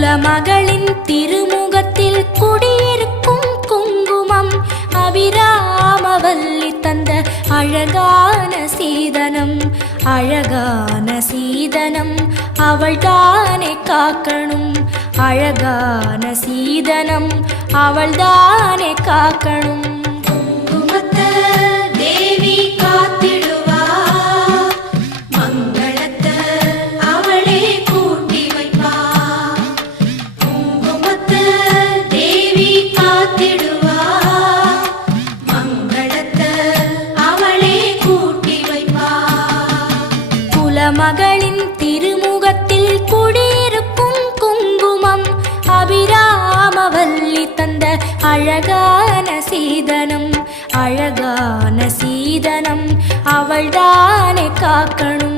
குலமகளின் திருமுகத்தில் குடியிருக்கும் குங்குமம் அபிராமவல்லி தந்த அழகான சீதனம் அழகான சீதனம் அவள் தானே காக்கணும் அழகான சீதனம் அவள் தானே காக்கணும். மகளின் திருமுகத்தில் குடியிருக்கும் குங்குமம். அபிராமவல்லி தந்த அழகான சீதனம். அழகான சீதனம். அவள்தானே காக்கணும்.